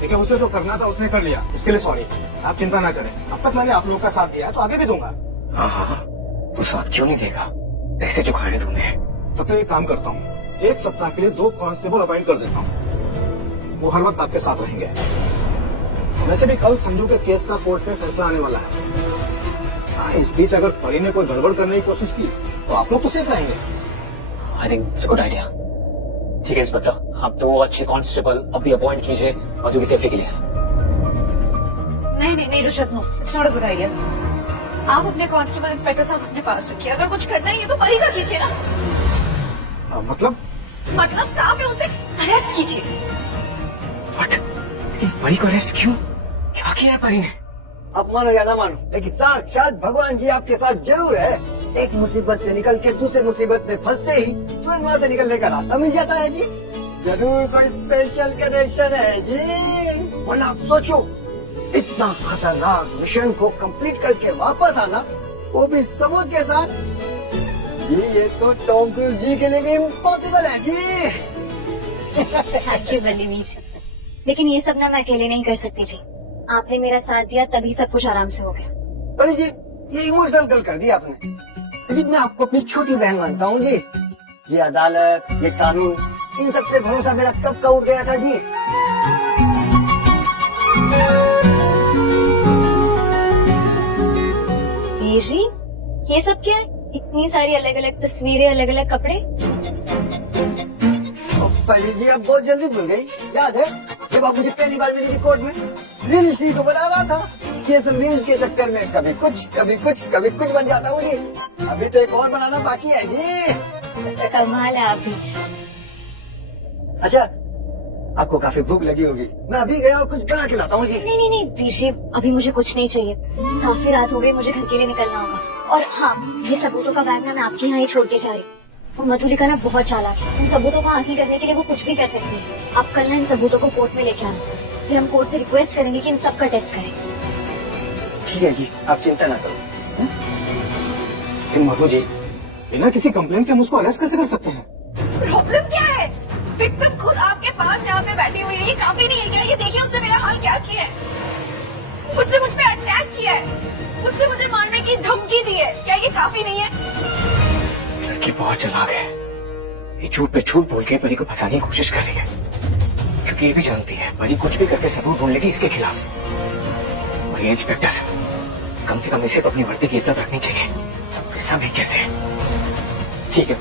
देखिए उसे जो करना था उसने कर लिया, इसके लिए सॉरी। आप चिंता ना करें, अब तक मैंने आप लोगों का साथ दिया है तो आगे भी दूंगा। हाँ हाँ हाँ, तू साथ क्यों नहीं देगा? पैसे जो खाए तूने। तो एक काम करता हूँ, एक सप्ताह के लिए 2 कांस्टेबल अपॉइंट कर देता हूँ, वो हर वक्त आपके साथ रहेंगे। वैसे भी कल संजू के केस का कोर्ट में फैसला आने वाला है। हाँ, इस बीच अगर परी ने कोई गड़बड़ करने की कोशिश की तो आप लोग तो सेफ रहेंगे। I think it's good idea. ठीक है इंस्पेक्टर, आप 2 अच्छे कांस्टेबल अभी अपॉइंट कीजिए मधु की सेफ्टी के लिए। नहीं Rushad, no, it's not a good idea. आप अपने कांस्टेबल इंस्पेक्टर साहब अपने पास रखिए, अगर कुछ करना ही है तो परी का कीजिए ना। मतलब साहब उसे अरेस्ट कीजिए। व्हाट? लेकिन परी को अरेस्ट क्यों? क्या किया है परी ने? अब मानो या ना मानो, लेकिन साक्षात भगवान जी आपके साथ जरूर है। एक मुसीबत से निकल के दूसरी मुसीबत में फंसते ही तुरंत वहाँ से निकलने का रास्ता मिल जाता है जी। जरूर कोई स्पेशल कनेक्शन है जी। वरना आप सोचो, इतना खतरनाक मिशन को कंप्लीट करके वापस आना, वो भी सबूत के साथ, ये तो टॉम क्रूज जी के लिए भी इम्पॉसिबल है जी। थैंक यू बल्लीमीज, लेकिन ये सब ना मैं अकेले नहीं कर सकती थी। आपने मेरा साथ दिया तभी सब कुछ आराम से हो गया। अरे जी, ये इमोशनल गल कर दी आपने जी। मैं आपको अपनी छोटी बहन मानता हूँ जी। ये अदालत, ये कानून, इन सब से भरोसा मेरा कब का उठ गया था जी। जी, ये सब क्या है? इतनी सारी अलग अलग तस्वीरें, अलग अलग कपड़े। पहली जी आप बहुत जल्दी भूल गई। याद है जब आप मुझे पहली बार मिली थी कोर्ट में, रील्स ही को बना रहा था। ये सब रील्स के चक्कर में कभी कुछ बन जाता हूँ जी। अभी तो एक और बनाना बाकी है जी। कमाल है आप भी। अच्छा, आपको काफी भूख लगी होगी, मैं अभी गया और कुछ बना के लाता हूँ जी। नहीं वीर, अभी मुझे कुछ नहीं चाहिए। काफी रात हो गई, मुझे घर के लिए निकलना होगा। और हाँ, ये सबूतों का बैग ना मैं आपके यहाँ ही छोड़ के जा रही हूँ। और मधुलिका ना बहुत चालाक है, इन सबूतों को हासिल करने के लिए वो कुछ भी कर सकती है। आप कल ना इन सबूतों को कोर्ट में लेके आना, फिर हम कोर्ट से रिक्वेस्ट करेंगे कि इन सब का टेस्ट करें। ठीक है जी, आप चिंता ना करो। लेकिन मधु जी, बिना किसी कंप्लेंट के हम उसको अरेस्ट कैसे कर सकते हैं? प्रॉब्लम क्या है? विक्टिम खुद आपके पास यहाँ पे बैठी हुई है, ये काफी नहीं है क्या? ये देखिए उसने मेरा हाल क्या किया है। उसने मुझ पे अटैक किया है, उसने मुझे मारने की धमकी दी है। क्या ये काफी नहीं है? लड़की बहुत चालाक है, ये झूठ पे झूठ बोल के परी को फंसाने की कोशिश कर रही है, क्योंकि ये भी जानती है परी कुछ भी करके सबूत ढूंढ लेगी इसके खिलाफ। और ये इंस्पेक्टर, कम से कम इसे तो अपनी वर्दी की इज्जत रखनी चाहिए, सबके सब एक जैसे। ठीक है,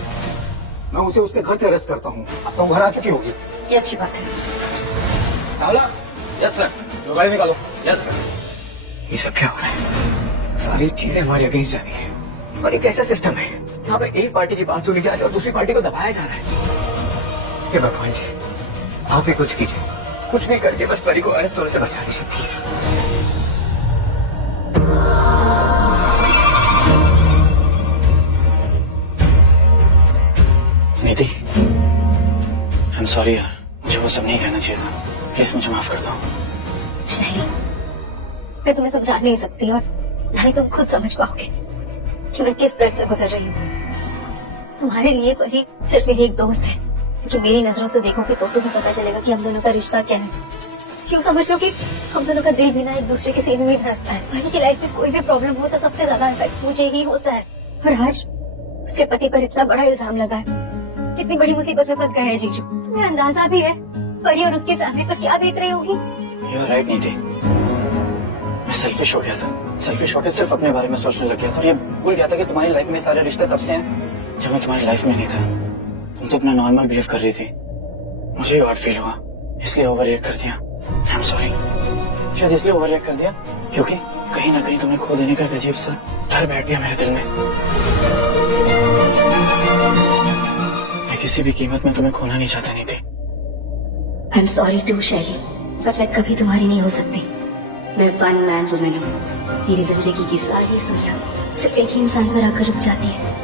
मैं उसे उसके घर से अरेस्ट करता हूँ। अब तो घर आ चुकी होगी। ये अच्छी बात है। कावला, यस सर। जो गाड़ी निकालो। Yes sir. ये सब क्या हो रहा है? सारी चीजें हमारे अगेंस्ट जा रही है। और एक ऐसा सिस्टम है यहाँ पे एक पार्टी की बात सुनी जा रही है और दूसरी पार्टी को दबाया जा रहा है। हे भगवान जी, आप ही कुछ कीजिए, कुछ भी करके बस परी को अरेस्ट होने से बचा लीजिए please. Nidhi, I am sorry यार, मुझे वो सब नहीं कहना चाहिए था, प्लीज मुझे माफ कर दो। शैली, मैं तुम्हें समझा नहीं सकती और नहीं तुम खुद समझ पाओगे कि मैं किस दर्द से गुजर रही हूँ। तुम्हारे लिए परी सिर्फ मेरी एक दोस्त है, क्योंकि मेरी नजरों से देखोगे तो तुम्हें पता चलेगा कि हम दोनों का रिश्ता क्या है। क्यों समझ लो कि हम दोनों का दिल भी ना एक दूसरे के सीने में धड़कता है। परी की लाइफ में कोई भी प्रॉब्लम हो तो सबसे ज्यादा इफेक्ट मुझे ही होता है। और आज उसके पति पर इतना बड़ा इल्जाम लगा है, कितनी बड़ी मुसीबत में फंस गया है जीजू। तुम्हें अंदाजा भी है परी और उसकी फैमिली पर क्या बीत रही होगी। यू आर राइट निधि, मैं सेल्फिश हो गया था, सेल्फिश होकर सिर्फ अपने बारे में सोचने लग गया था और ये भूल गया था कि तुम्हारी लाइफ में सारे रिश्ते तब से हैं जब मैं तुम्हारी लाइफ में नहीं था। तुम तो अपना नॉर्मल बिहेव कर रही थी, मुझे ही ऑड फील हुआ, इसलिए ओवर रिएक्ट कर दिया। आई एम सॉरी, शायद इसलिए ओवर रिएक्ट कर दिया क्योंकि कहीं ना कहीं तुम्हें खो देने का अजीब सा डर बैठ गया मेरे दिल में। मैं किसी भी कीमत में तुम्हें खोना नहीं चाहता नहीं थी। आई एम सॉरी टू शैली, पर मैं कभी तुम्हारी नहीं हो सकती। मैं वन मैन वुमेन हूँ। मेरी जिंदगी की सारी सुइयां सिर्फ एक ही इंसान पर आकर रुक जाती है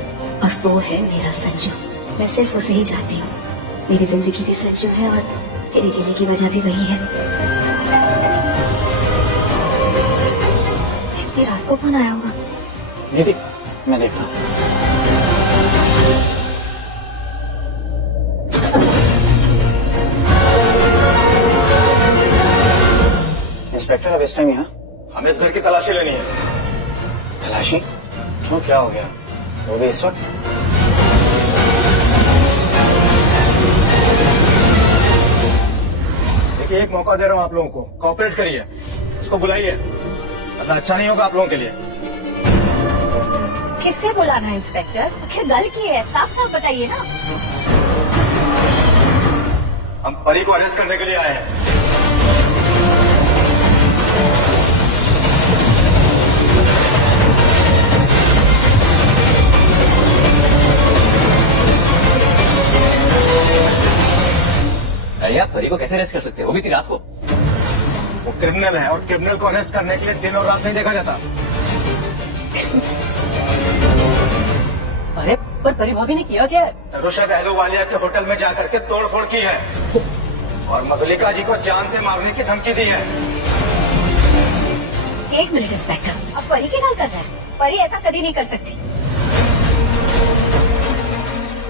और वो है मेरा संजू। मैं सिर्फ उसे ही चाहती हूँ। मेरी जिंदगी भी संजू है और मेरी जीने की वजह भी वही है। इतनी रात को कौन आया होगा? निधि, मैं देखता हूँ। इंस्पेक्टर अब इस टाइम यहाँ हमें इस घर की तलाशी लेनी है। तलाशी? क्यों, क्या हो गया? वो भी इस वक्त? देखिए, एक मौका दे रहा हूँ आप लोगों को, कोऑपरेट करिए, उसको बुलाइए, वरना अच्छा नहीं होगा आप लोगों के लिए। किससे बुलाना है इंस्पेक्टर? आखिर गल की है, साफ साफ बताइए ना। हम परी को अरेस्ट करने के लिए आए हैं। अरे आप परी को कैसे अरेस्ट कर सकते हो, वो भी इतनी रात को? वो क्रिमिनल है और क्रिमिनल को अरेस्ट करने के लिए दिन और रात नहीं देखा जाता। अरे पर परी भाभी ने किया क्या है? रुशद अहलूवालिया के होटल में जाकर के तोड़फोड़ की है और मधुलिका जी को जान से मारने की धमकी दी है। एक मिनट इंस्पेक्टर, अब परी की गल कर रहे हैं? परी ऐसा कभी नहीं कर सकती।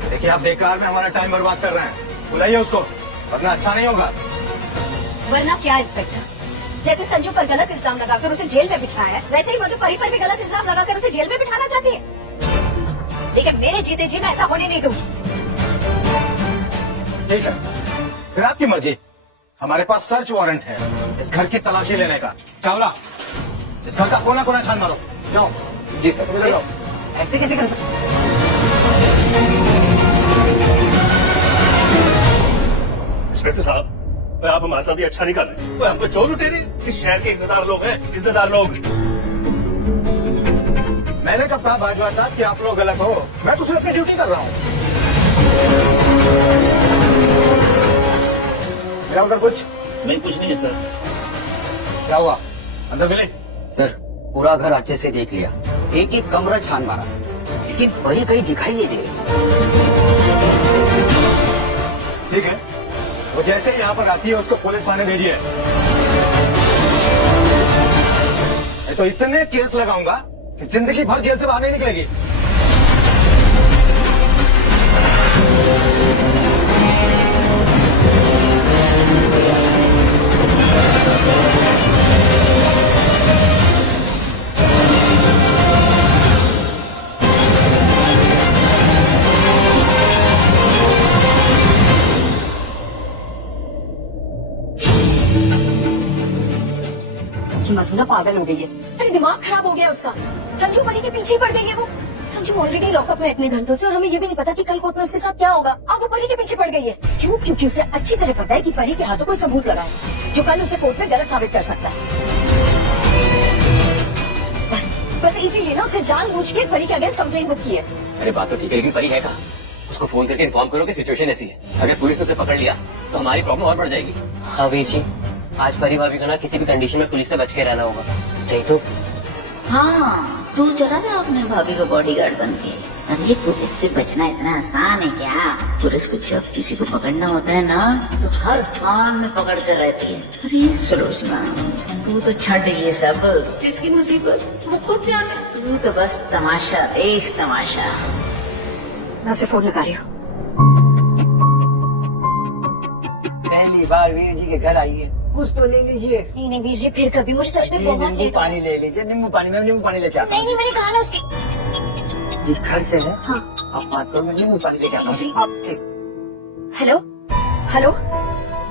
देखिए, आप बेकार में हमारा टाइम बर्बाद कर रहे हैं, बुलाइए उसको, वरना अच्छा नहीं होगा। वरना क्या इंस्पेक्टर? जैसे संजू पर गलत इल्जाम लगाकर उसे जेल में बिठाया है, वैसे ही मधु परी पर भी गलत इल्जाम लगाकर उसे जेल में बिठाना चाहती है। लेकिन मेरे जीते जी मैं ऐसा होने नहीं दूंगी। ठीक है, फिर आपकी मर्जी। हमारे पास सर्च वारंट है इस घर की तलाशी लेने का। चावला, इस घर का कोना कोना छान मारो। जाओ। जी सर। इधर जाओ। ऐसे कैसे कर सकते? इंस्पेक्टर साहब, आप हमारे साथ ये अच्छा नहीं कर रहे। हमको चोर लुटेरे, इस शहर के इज्जतदार लोग हैं, इज्जतदार लोग। मैंने कब कहा भाजपा साहब कि आप लोग गलत हो? मैं तो सिर्फ अपनी ड्यूटी कर रहा हूँ। मेरा उधर कुछ नहीं, कुछ नहीं है सर। क्या हुआ? अंदर मिले? सर पूरा घर अच्छे से देख लिया, एक एक कमरा छान मारा, लेकिन परी कहीं दिखाई नहीं दे रही। ठीक है, वो जैसे ही यहाँ पर आती है उसको पुलिस थाने भेजिए। मैं तो इतने केस लगाऊंगा कि जिंदगी भर जेल से बाहर नहीं निकलेगी। मधु ना पागल हो गई है। अरे दिमाग खराब हो गया उसका। संजू परी के पीछे पड़ गई है वो। संजू ऑलरेडी लॉकअप में इतने घंटों से और हमें ये भी नहीं पता कि कल कोर्ट में उसके साथ क्या होगा। अब वो परी के पीछे पड़ गई है। क्यों? क्योंकि उसे अच्छी तरह पता है कि परी के हाथों कोई सबूत लगा है जो कल उसे कोर्ट में गलत साबित कर सकता है। बस इसीलिए ना उसने जानबूझ के परी के अगेंस्ट कंप्लेंट बुक की है। अरे बात तो ठीक है, लेकिन परी है कहाँ? उसको फोन करके इन्फॉर्म करो कि सिचुएशन ऐसी है। अगर पुलिस ने उसे पकड़ लिया तो हमारी प्रॉब्लम और बढ़ जाएगी। हाँ वीर जी, आज परी भाभी को ना किसी भी कंडीशन में पुलिस से बच के रहना होगा, नहीं तो। हाँ, तू चला जा अपने भाभी को बॉडीगार्ड बन के। अरे पुलिस से बचना इतना आसान है क्या? पुलिस को जब किसी को पकड़ना होता है ना तो हर हाल में पकड़ कर रहती है। अरे सरोजना, तू तो छड़ ये सब, जिसकी मुसीबत वो खुद जाने। तू तो बस तमाशा देख, तमाशा। मैं उसे फोन लगा रही हूँ। पहली बार वीर जी के घर आई है, कुछ तो ले लीजिए। नहीं नहीं वीर जी, फिर कभी मुझे सच में बहुत नींबू लेट हो पानी ले लीजिए। नींबू पानी, मैं नींबू पानी लेके आता नहीं नहीं, मैंने कहा ना उसकी। हूँ जी। घर से है? हाँ। आप बात करो, मैं नींबू पानी लेके आता जी। हूँ। आप एक हेलो हेलो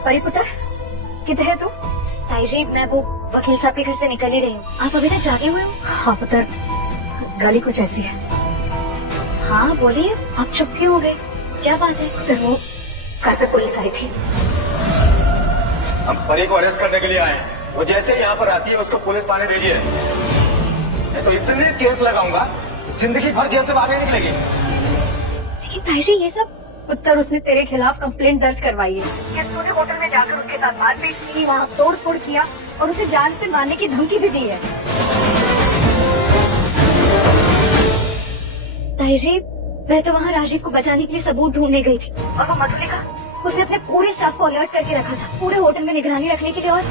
परी पुत्र, किधर है तू? ताई जी, मैं वो वकील साहब के घर से निकल ही रही हूँ। आप अभी तक जागे हुए हो? हाँ पुत्र, गली कुछ ऐसी है। हाँ बोलिए, आप चुप क्यों हो गए? क्या बात है? पुत्र, वो घर पे पुलिस आई थी। हम परी को अरेस्ट करने के लिए आए हैं। वो जैसे ही यहाँ पर आती है उसको पुलिस थाने भेजिए। मैं तो इतने केस लगाऊंगा कि जिंदगी भर जेल से बाहर नहीं निकलेगी। लेकिन ताई जी ये सब। पुत्र, उसने तेरे खिलाफ कंप्लेंट दर्ज करवाई है कि तूने होटल में जाकर उसके साथ मारपीट की, वहाँ तोड़-फोड़ किया और उसे जान से मारने की धमकी भी दी है। ताई जी, मैं तो वहाँ राजीव को बचाने के लिए सबूत ढूंढने गई थी और वो मधुलिका, उसने अपने पूरे स्टाफ को अलर्ट करके रखा था, पूरे होटल में निगरानी रखने के लिए। और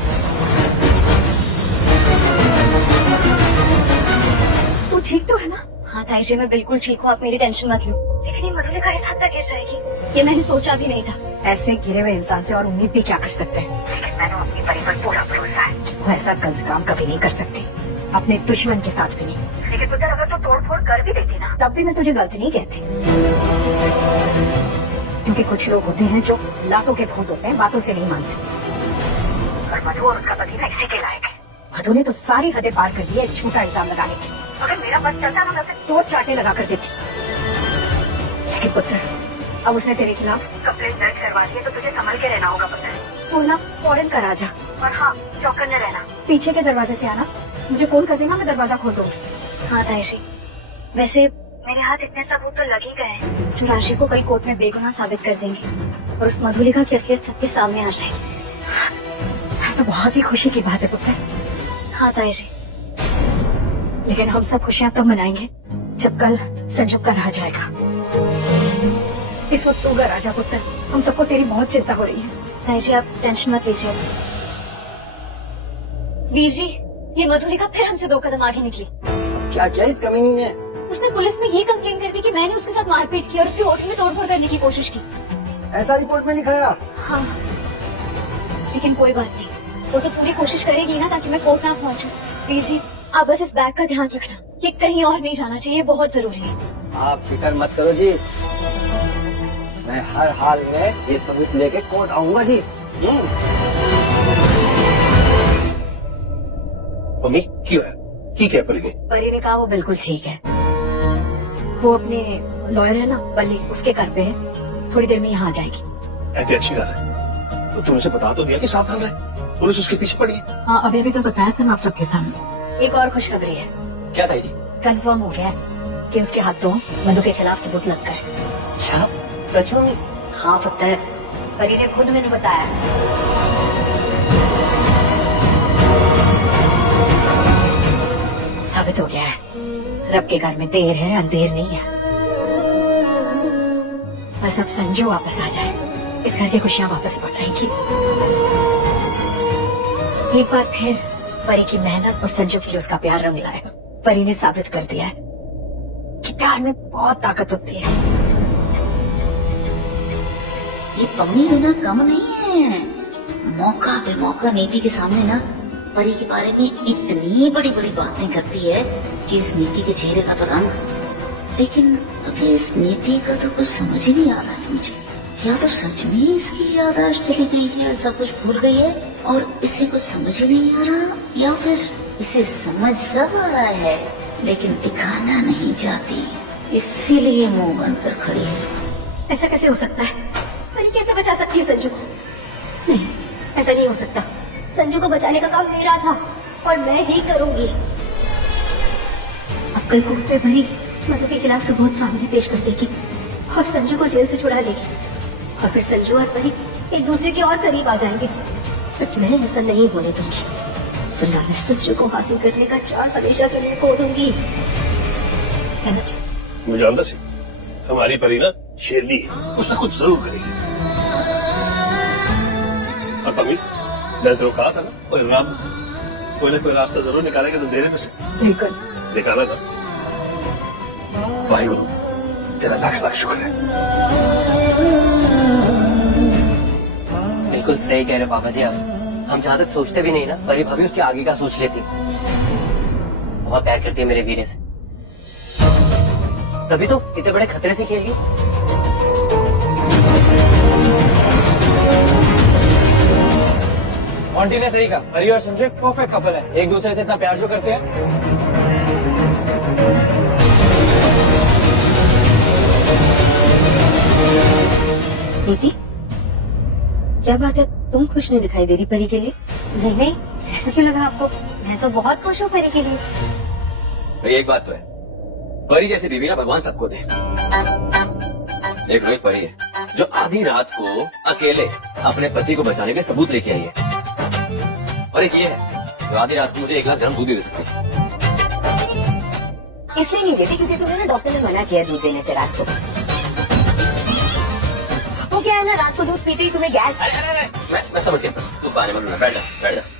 तू ठीक तो है ना? हाँ ताई जी, मैं बिल्कुल ठीक हूँ, आप मेरी टेंशन मत लो। लेकिन ये मधुलिका इस हद तक गिर जाएगी, ये मैंने सोचा भी नहीं था। ऐसे गिरे हुए इंसान से और उम्मीद भी क्या कर सकते हैं। लेकिन मैंने अपनी परी पर पूरा भरोसा है। कि वो ऐसा गलत काम कभी नहीं कर सकती, अपने दुश्मन के साथ भी नहीं। लेकिन पुत्र अगर तू तोड़-फोड़ कर भी देती ना, तब भी मैं तुझे गलत नहीं कहती, क्योंकि कुछ लोग होते हैं जो लातों के भूत होते हैं, बातों से नहीं मानते। और मधु और उसका पति ना इसी के लायक है। मधु ने तो सारी हदें पार कर दी है झूठा इल्जाम लगाने की। अगर मेरा बस चलता ना, मैं उसे दो चाटे लगा कर देती। लेकिन पुत्र, अब उसने तेरे खिलाफ कंप्लेंट दर्ज करवा दी है, तो तुझे संभल के रहना होगा पुत्र। तू ना फौरन कर आ जा, और हाँ, चौकन्ने रहना। पीछे के दरवाजे से आना, मुझे फोन कर देना, मैं दरवाजा खोल दूंगी। हाँ तायशी, वैसे मेरे हाथ इतने सबूत तो लग ही गए हैं जो राशि को कई कोर्ट में बेगुनाह साबित कर देंगे और उस मधुलिका की असलियत सबके सामने आ जाएगी। तो बहुत ही खुशी की बात है पुत्र। हाँ तायशी, लेकिन हम सब खुशियाँ तब मनाएंगे जब कल संजू का रहा जाएगा। इस वक्त तू घर आ जा पुत्र, हम सबको तेरी बहुत चिंता हो रही है। तायशी आप टेंशन मत लीजिए। वीर जी, ये मधुलिका फिर हमसे 2 कदम आगे निकली। क्या किया इस कमीनी ने? उसने पुलिस में ये कंप्लेन कर दी कि मैंने उसके साथ मारपीट की और उसकी होटल में तोड़फोड़ करने की कोशिश की। ऐसा रिपोर्ट में लिखाया? हाँ, लेकिन कोई बात नहीं, वो तो पूरी कोशिश करेगी ना ताकि मैं कोर्ट ना पहुंचूं। वीर जी, आप बस इस बैग का ध्यान रखना, ये कहीं और नहीं जाना चाहिए, बहुत जरूरी है। आप फिक्र मत करो जी, मैं हर हाल में ये सबूत लेके कोर्ट आऊंगा जी। मम्मी क्यों है? की क्या परी गई? परी ने कहा वो बिल्कुल ठीक है। वो अपने लॉयर है ना बल्ली, उसके घर पे है, थोड़ी देर में यहाँ आ जाएगी। ऐसी अच्छी गल है, तो तुमसे बता तो दिया कि सावधान रहे, पुलिस उसके पीछे पड़ी है। हाँ, अभी भी तो बताया था ना आप सबके सामने। एक और खुशखबरी है। क्या था जी? कंफर्म हो गया है कि उसके हाथों मधु के खिलाफ सबूत लग गए। अच्छा, सच में? हाँ पुत्र, परी ने खुद मैंने बताया। साबित हो गया है, रब के घर में देर है अंधेर नहीं है। बस अब संजू वापस आ जाए, इस घर की खुशियाँ वापस लौट आएंगी। एक बार फिर परी की मेहनत और संजू के लिए उसका प्यार रंग लाया। परी ने साबित कर दिया है कि प्यार में बहुत ताकत होती है। ये पम्मी देना कम नहीं है, मौका पे मौका नीति के सामने ना परी के बारे में इतनी बड़ी बड़ी बातें करती है कि इस नीति के चेहरे का तो रंग, लेकिन अभी इस नीति का तो कुछ समझ ही नहीं आ रहा है मुझे। या तो सच में इसकी याददाश्त चली गई है और सब कुछ भूल गई है और इसे कुछ समझ ही नहीं आ रहा, या फिर इसे समझ सब आ रहा है लेकिन दिखाना नहीं चाहती, इसीलिए मुंह बंद कर खड़ी है। ऐसा कैसे हो सकता है? परी कैसे बचा सकती है संजू को? नहीं, ऐसा नहीं हो सकता। संजू को बचाने का काम मेरा था और मैं ही करूंगी। अब कल कोर्ट पे परी मधु के खिलाफ सबूत सामने पेश कर देगी और संजू को जेल से छुड़ा लेगी और फिर संजू और परी एक दूसरे के और करीब आ जाएंगे। बट मैं ऐसा नहीं होने दूंगी, वरना मैं संजू को हासिल करने का चांस हमेशा के लिए खो दूंगी। है ना जी? मैं जानता सी हमारी परी ना शेरनी है, कुछ ना कुछ जरूर करेगी। और मम्मी, मैंने तेरे को कहा था ना, कोई रब कोई ना कोई रास्ता जरूर निकालेगा अंधेरे में से। बिल्कुल निकाला था। वाहिगुरु तेरा लाख लाख शुक्र है। बिल्कुल सही कह रहे पापा जी आप। हम जहाँ तक सोचते भी नहीं ना, परी भाभी उसके आगे का सोच लेती। बहुत प्यार करती है मेरे वीरे से, तभी तो इतने बड़े खतरे से खेल रही। ऑन्टी ने सही कहा, परी और संजय परफेक्ट कपल है, एक दूसरे से इतना प्यार जो करते हैं। नीति, क्या बात है, तुम खुश नहीं दिखाई दे रही परी के लिए? नहीं नहीं, ऐसा क्यों लगा आपको? मैं तो बहुत खुश हूँ परी के लिए। भाई एक बात तो है, परी जैसी बीवी ना भगवान सबको दे। एक रोहित परी है जो आधी रात को अकेले अपने पति को बचाने के सबूत लेके आई है, और एक ये है जो आधी रात को मुझे 1 लाख ग्राम दूध दे सकती है। इसलिए नहीं देती क्योंकि तुम्हें ना डॉक्टर ने मना किया दूध देने से रात को। वो क्या है ना, रात को दूध पीते ही तुम्हें गैस। अरे मैं समझ गया, तू पानी में बैठ जा।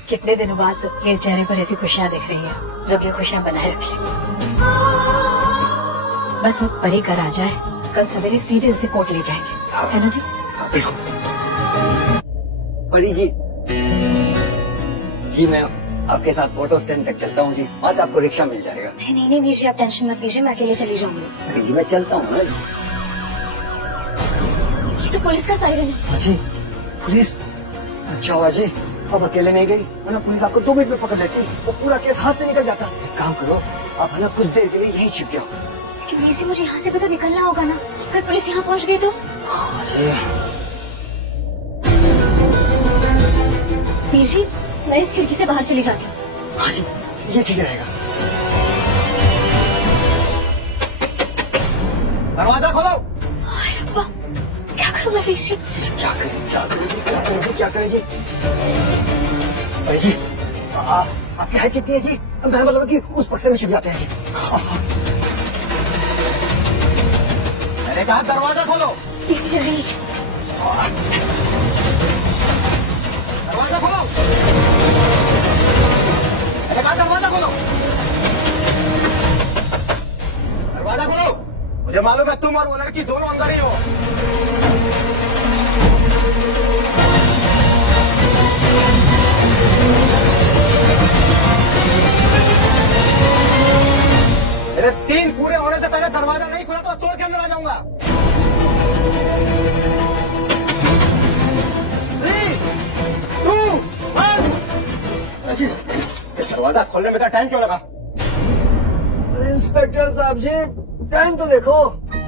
कितने दिनों बाद सबके चेहरे पर ऐसी खुशियाँ दिख रही है, रब ये खुशियाँ बनाए रखे। बस अब परी घर आ जाए, कल सवेरे सीधे उसे कोर्ट ले जाएंगे, है ना जी? बिल्कुल। परी जी, जी मैं आपके साथ ऑटो स्टैंड तक चलता हूँ जी, वहाँ से आपको रिक्शा मिल जाएगा। नहीं वीर जी, आप टेंशन मत लीजिए, मैं अकेले चली जाऊंगी। अरे जी मैं चलता हूँ ना। ये तो पुलिस का सायरन है। हाँ जी, पुलिस। अच्छा हुआ जी अब अकेले नहीं गई, वरना पुलिस आपको 2 मिनट में पकड़ लेती तो पूरा केस हाथ से निकल जाता। एक काम करो, आप है ना कुछ देर के लिए यहीं छिप जाओ। लेकिन वीर जी मुझे यहाँ से भी तो निकलना होगा ना, अगर पुलिस यहाँ पहुँच गई तो। हाँ जी वीर जी मैं इस खिड़की से बाहर चली जाती हूँ। हाँ जी, ये ठीक रहेगा। दरवाजा खोलो। हाय रब्बा, क्या करूँ मैं वीर जी? क्या करें क्या करें जी, क्या करें जी, क्या करें जी? अरे जी आपकी हाइट कितनी है जी? मेरा मतलब कि उस पक्ष में छिप जाते हैं जी। मैंने कहा दरवाजा खोलो। वीर जी जल्दी लीजिए। दरवाजा खोलो। मैंने कहा दरवाजा खोलो। दरवाजा खोलो। मुझे मालूम है तुम और वो लड़की दोनों अंदर ही हो। मेरे 3 पूरे होने से पहले दरवाजा नहीं खुला तो तोड़ के अंदर आ जाऊंगा। 3, 2, 1। दरवाजा खोलने में टाइम क्यों लगा? अरे इंस्पेक्टर साहब जी टाइम तो देखो,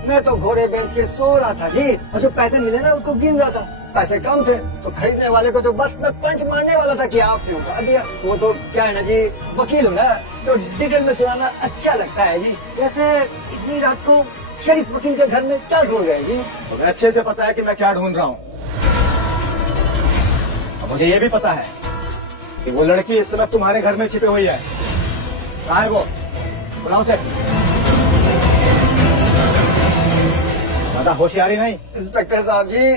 मैं तो घोड़े बेच के सो रहा था जी, और जो पैसे मिले ना उनको गिन रहा था। पैसे कम थे तो खरीदने वाले को तो बस मैं पंच मारने वाला था कि आपने उठा दिया। वो तो क्या है ना जी, वकील हूँ ना तो डिटेल में सुनाना अच्छा लगता है जी। वैसे इतनी रात को शरीफ वकील के घर में क्या ढूंढ गए जी? तुम्हें अच्छे से पता है कि मैं क्या ढूंढ रहा हूँ। अब मुझे ये भी पता है कि वो लड़की इस समय तुम्हारे घर में छिपी हुई है। कहाँ है वो? बुलाओ से। ज्यादा होशियारी नहीं। इंस्पेक्टर साहब जी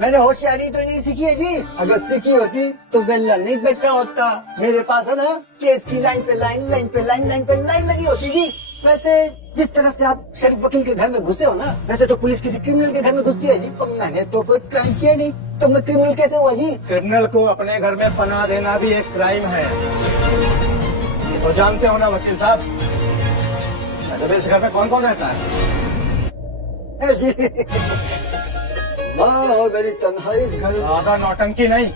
मैंने होशियारी तो नहीं सीखी है जी, अगर सीखी होती तो वेल्ला नहीं बैठा होता। मेरे पास है ना केस की लाइन पे लाइन, लाइन पे लाइन, लाइन पे लाइन लगी होती जी। वैसे जिस तरह से आप शरीफ वकील के घर में घुसे हो ना, वैसे तो पुलिस किसी क्रिमिनल के घर में घुसती है जी। तो मैंने तो कोई क्राइम किया नहीं, तो मैं क्रिमिनल कैसे हुआ जी? क्रिमिनल को अपने घर में पनाह देना भी एक क्राइम है, ये तो जानते हो ना वकील साहब। इस घर में कौन कौन रहता है जी? वाह मेरी तन्हाई इस घर। ज्यादा नौटंकी नहीं,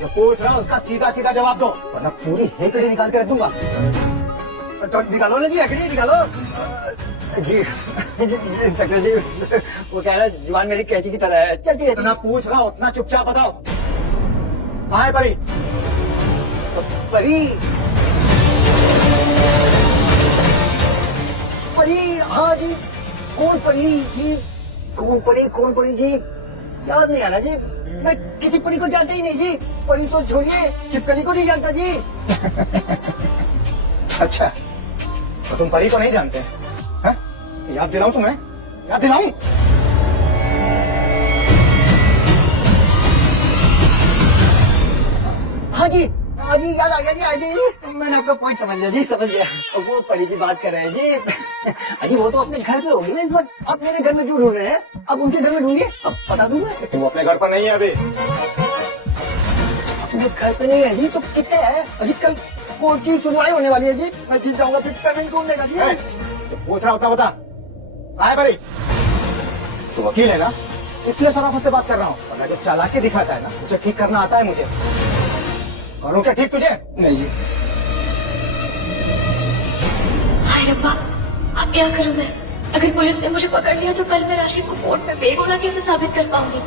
जो पूछ रहा उसका सीधा सीधा जवाब दो, वरना पूरी हेकड़ी निकाल के रख दूंगा। तो निकालो ना जी, हेकड़ी निकालो। जी इंस्पेक्टर जी वो कह रहा है जुबान मेरी कैंची की तरह है, चलती रहती। इतना पूछ रहा उतना चुपचाप बताओ, कहाँ है परी? परी परी, हाँ जी। कौन परी जी? कौन परी जी? याद नहीं आ रहा जी, मैं किसी परी को जानता ही नहीं जी। परी तो छोड़िए, छिपकली को नहीं जानता जी। अच्छा तो तुम परी को नहीं जानते हैं? याद दिलाऊं तुम्हें, याद दिलाऊं? हाँ जी याद आ गया जी, आ गई। मैंने आपका पॉइंट समझ लिया जी, समझ लिया। वो परी की बात कर रहे हैं जी। अजी वो तो अपने घर पे होगी ना इस वक्त, आप मेरे घर में क्यों ढूंढ रहे हैं? अब उनके घर में ढूंढिए, अब बता दूंगा। तुम अपने घर पर नहीं है अभी? अपने घर पे नहीं है जी, तो कितने है? अजी कल कोर्ट की सुनवाई होने वाली है जी, मैं जीत जाऊंगा, फिर पेमेंट कौन देगा जी? पूछ रहा होता बता, कहाँ है परी? तो वकील है ना, इसलिए शराफत से बात कर रहा हूँ, वरना जो चालाकी दिखाता है ना उसे ठीक करना आता है मुझे। करूँ क्या ठीक तुझे? नहीं जी। हाय रब्बा, अब क्या करूं मैं? अगर पुलिस ने मुझे पकड़ लिया तो कल मैं राशिद को कोर्ट में बेगुनाह कैसे साबित कर पाऊंगी?